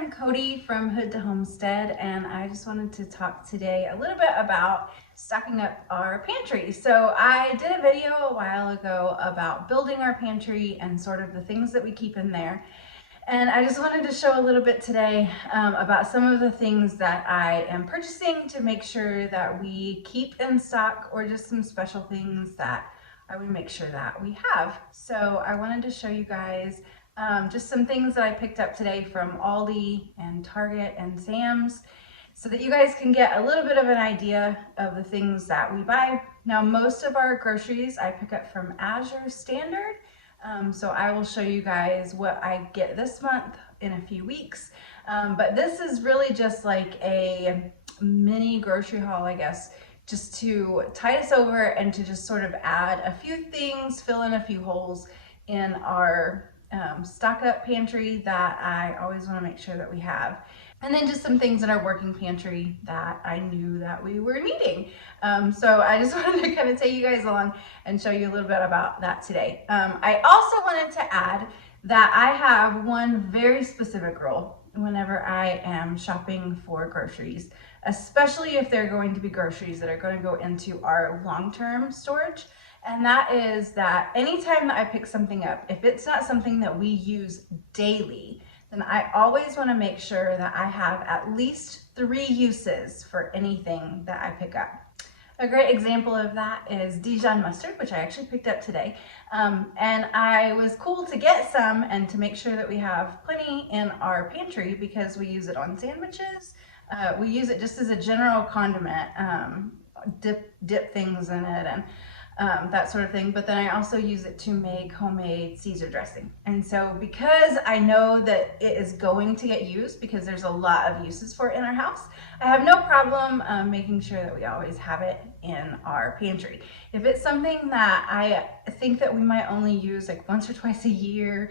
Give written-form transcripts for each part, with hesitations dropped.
I'm Cody from Hood to Homestead, and I just wanted to talk today a little bit about stocking up our pantry. So I did a video a while ago about building our pantry and sort of the things that we keep in there. And I just wanted to show a little bit today about some of the things that I am purchasing to make sure that we keep in stock, or just some special things that I would make sure that we have. So I wanted to show you guys just some things that I picked up today from Aldi and Target and Sam's, so that you guys can get a little bit of an idea of the things that we buy. Now, most of our groceries I pick up from Azure standard, so I will show you guys what I get this month in a few weeks. But this is really just like a mini grocery haul, I guess, just to tide us over and to just sort of add a few things, fill in a few holes in our stock up pantry that I always want to make sure that we have. And then just some things in our working pantry that I knew that we were needing. So I just wanted to kind of take you guys along and show you a little bit about that today. I also wanted to add that I have one very specific rule whenever I am shopping for groceries, especially if they're going to be groceries that are going to go into our long-term storage. And that is that anytime that I pick something up, if it's not something that we use daily, then I always want to make sure that I have at least 3 uses for anything that I pick up. A great example of that is Dijon Mustard, which I actually picked up today. And I was cool to get some and to make sure that we have plenty in our pantry, because we use it on sandwiches. We use it just as a general condiment, dip things in it and that sort of thing. But then I also use it to make homemade Caesar dressing. And so because I know that it is going to get used, because there's a lot of uses for it in our house, I have no problem making sure that we always have it in our pantry. If it's something that I think that we might only use like once or twice a year,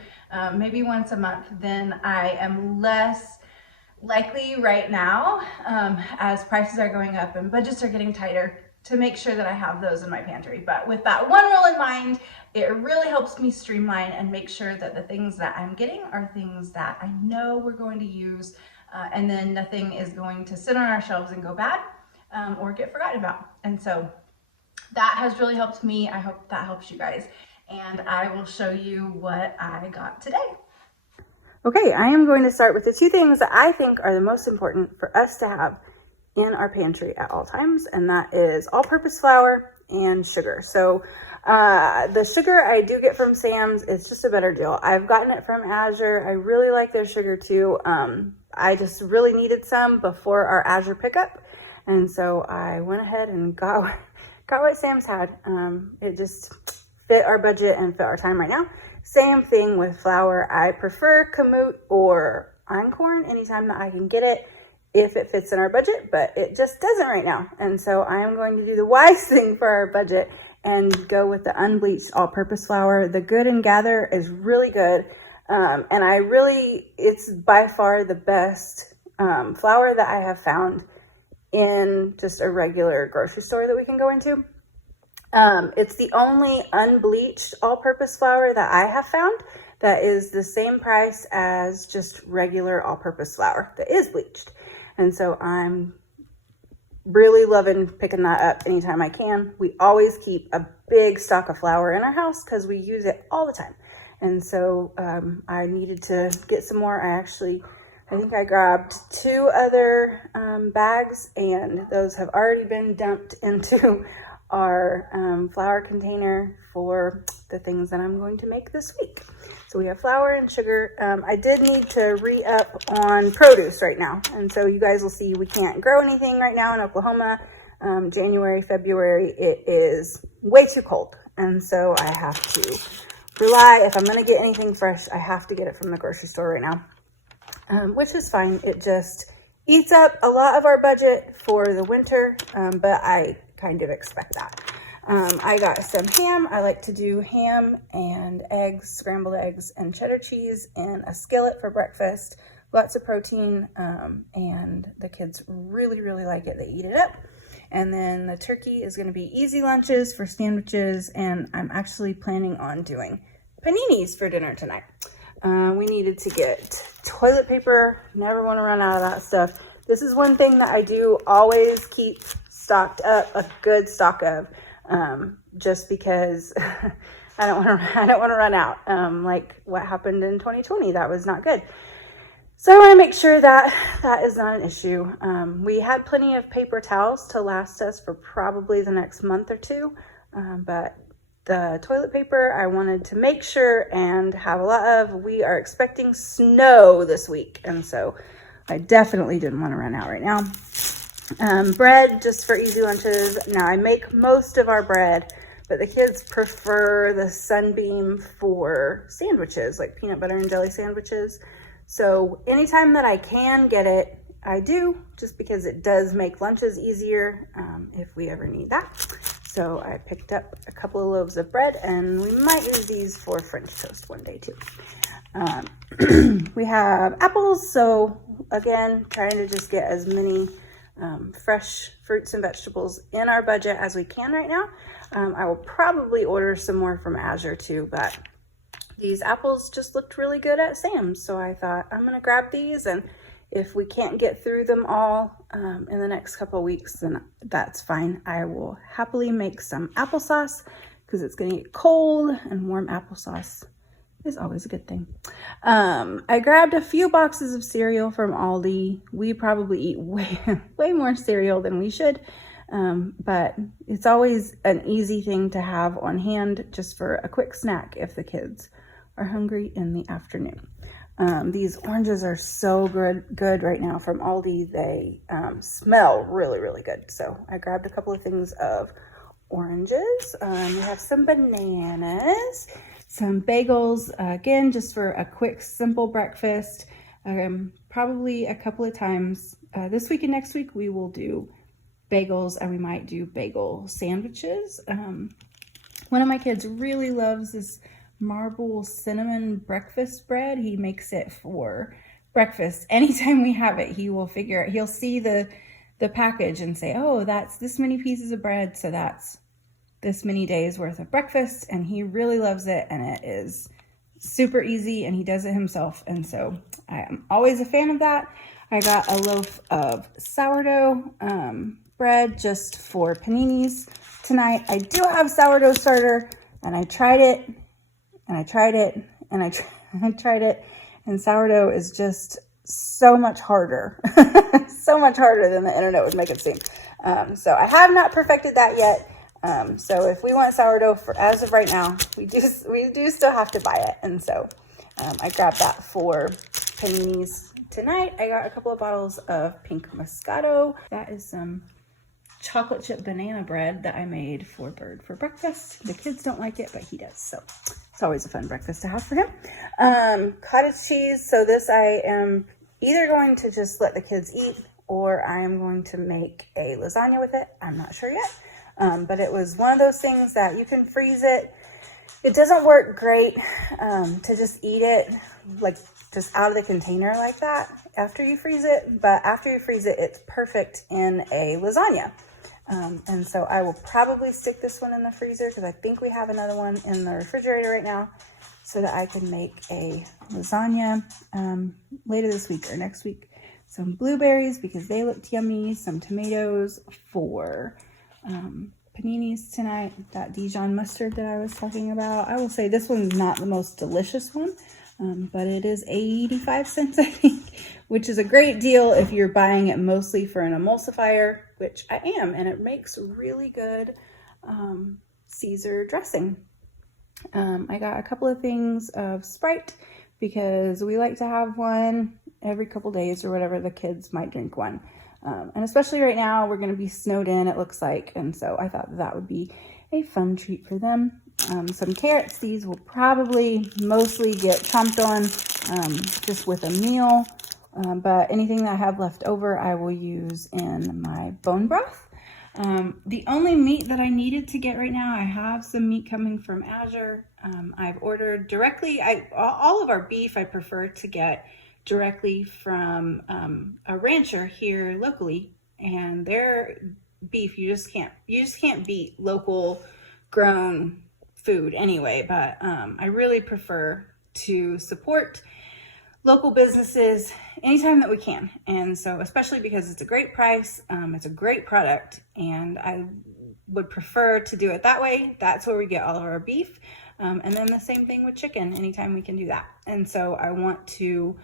maybe once a month, then I am less likely right now, as prices are going up and budgets are getting tighter, to make sure that I have those in my pantry. But with that one rule in mind, it really helps me streamline and make sure that the things that I'm getting are things that I know we're going to use, and then nothing is going to sit on our shelves and go bad or get forgotten about. And so that has really helped me. I hope that helps you guys. And I will show you what I got today. Okay, I am going to start with the 2 things that I think are the most important for us to have in our pantry at all times, and that is all-purpose flour and sugar. So the sugar I do get from Sam's, it's just a better deal. I've gotten it from Azure. I really like their sugar too. I just really needed some before our Azure pickup, and so I went ahead and got what Sam's had. It just fit our budget and fit our time right now. Same thing with flour. I prefer kamut or einkorn anytime that I can get it, if it fits in our budget, but it just doesn't right now. And so I am going to do the wise thing for our budget and go with the unbleached all-purpose flour. The Good and Gather is really good. And it's by far the best flour that I have found in just a regular grocery store that we can go into. It's the only unbleached all-purpose flour that I have found that is the same price as just regular all-purpose flour that is bleached. And so I'm really loving picking that up anytime I can. We always keep a big stock of flour in our house because we use it all the time. And so I needed to get some more. I think I grabbed 2 other bags, and those have already been dumped into our flour container for the things that I'm going to make this week. So we have flour and sugar. I did need to re-up on produce right now. And so you guys will see we can't grow anything right now in Oklahoma. January, February, it is way too cold. And so I have to rely, if I'm going to get anything fresh, I have to get it from the grocery store right now, which is fine. It just eats up a lot of our budget for the winter, but I kind of expect that. I got some ham. I like to do ham and eggs, scrambled eggs and cheddar cheese in a skillet for breakfast. Lots of protein, and the kids really, really like it. They eat it up. And then the turkey is going to be easy lunches for sandwiches, and I'm actually planning on doing paninis for dinner tonight. We needed to get toilet paper. Never want to run out of that stuff. This is one thing that I do always keep stocked up, a good stock of, just because I don't want to run out. Like what happened in 2020, that was not good. So I want to make sure that that is not an issue. We had plenty of paper towels to last us for probably the next month or two, but the toilet paper I wanted to make sure and have a lot of. We are expecting snow this week, and so I definitely didn't want to run out right now. Bread, just for easy lunches. Now I make most of our bread, but the kids prefer the Sunbeam for sandwiches, like peanut butter and jelly sandwiches. So anytime that I can get it, I do, just because it does make lunches easier if we ever need that. So I picked up a couple of loaves of bread, and we might use these for French toast one day too. We have apples, so again, trying to just get as many fresh fruits and vegetables in our budget as we can right now. I will probably order some more from Azure too, but these apples just looked really good at Sam's, so I thought I'm gonna grab these, and if we can't get through them all in the next couple of weeks, then that's fine. I will happily make some applesauce because it's gonna get cold, and warm applesauce is always a good thing. I grabbed a few boxes of cereal from Aldi. We probably eat way more cereal than we should, but it's always an easy thing to have on hand just for a quick snack if the kids are hungry in the afternoon. These oranges are so good right now from Aldi. They smell really, really good. So I grabbed a couple of things of oranges. We have some bananas, some bagels, again, just for a quick, simple breakfast. Probably a couple of times this week and next week, we will do bagels, and we might do bagel sandwiches. One of my kids really loves this marble cinnamon breakfast bread. He makes it for breakfast. Anytime we have it, he will figure out, he'll see the package and say, oh, that's this many pieces of bread, so that's this many days worth of breakfast. And he really loves it, and it is super easy, and he does it himself, and so I am always a fan of that. I got a loaf of sourdough bread just for paninis tonight. I do have sourdough starter, and I tried it, and I tried it, and I tried it, and sourdough is just so much harder, so much harder than the internet would make it seem. So I have not perfected that yet. So if we want sourdough as of right now, we do still have to buy it. And so I grabbed that for paninis tonight. I got a couple of bottles of pink Moscato. That is some chocolate chip banana bread that I made for Bird for breakfast. The kids don't like it, but he does. So it's always a fun breakfast to have for him. Cottage cheese. So this I am either going to just let the kids eat, or I am going to make a lasagna with it. I'm not sure yet. But it was one of those things that you can freeze it. It doesn't work great to just eat it like just out of the container like that after you freeze it. But after you freeze it, it's perfect in a lasagna. And so I will probably stick this one in the freezer because I think we have another one in the refrigerator right now, so that I can make a lasagna later this week or next week. Some blueberries because they looked yummy. Some tomatoes for paninis tonight. That Dijon mustard that I was talking about. I will say this one's not the most delicious one, but it is 85 cents, I think, which is a great deal if you're buying it mostly for an emulsifier, which I am, and it makes really good Caesar dressing. I got a couple of things of Sprite because we like to have one every couple days or whatever. The kids might drink one. And especially right now, we're going to be snowed in, it looks like. And so I thought that would be a fun treat for them. Some carrots. These will probably mostly get chomped on just with a meal. But anything that I have left over, I will use in my bone broth. The only meat that I needed to get right now, I have some meat coming from Azure. I've ordered directly. All of our beef I prefer to get directly from a rancher here locally, and their beef you just can't beat local grown food anyway. But I really prefer to support local businesses anytime that we can. And so, especially because it's a great price, it's a great product, and I would prefer to do it that way. That's where we get all of our beef. And then the same thing with chicken, anytime we can do that. And so I want to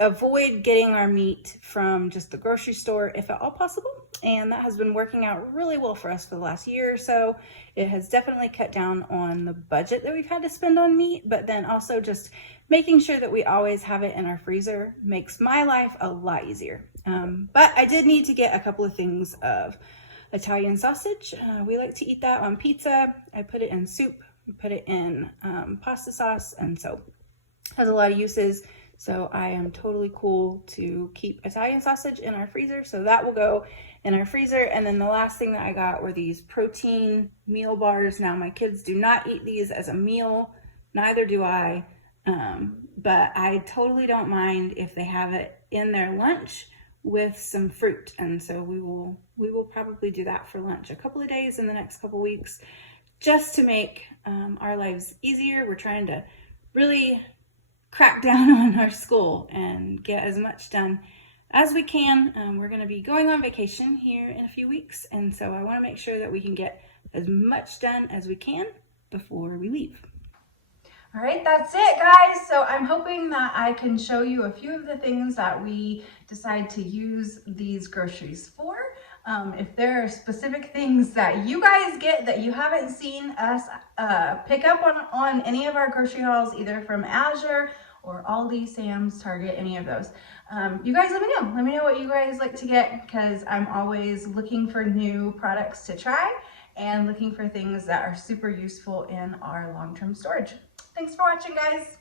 avoid getting our meat from just the grocery store if at all possible. And that has been working out really well for us for the last year or so. It has definitely cut down on the budget that we've had to spend on meat, but then also just making sure that we always have it in our freezer makes my life a lot easier. But I did need to get a couple of things of Italian sausage. We like to eat that on pizza. I put it in soup, put it in pasta sauce, and so it has a lot of uses. So I am totally cool to keep Italian sausage in our freezer. So that will go in our freezer. And then the last thing that I got were these protein meal bars. Now my kids do not eat these as a meal, neither do I. But I totally don't mind if they have it in their lunch with some fruit. And so we will probably do that for lunch a couple of days in the next couple of weeks, just to make our lives easier. We're trying to really crack down on our school and get as much done as we can. We're going to be going on vacation here in a few weeks, and so I want to make sure that we can get as much done as we can before we leave. All right, that's it, guys. So I'm hoping that I can show you a few of the things that we decide to use these groceries for. If there are specific things that you guys get that you haven't seen us pick up on any of our grocery hauls, either from Azure or Aldi, Sam's, Target, any of those, you guys let me know. Let me know what you guys like to get, because I'm always looking for new products to try and looking for things that are super useful in our long-term storage. Thanks for watching, guys.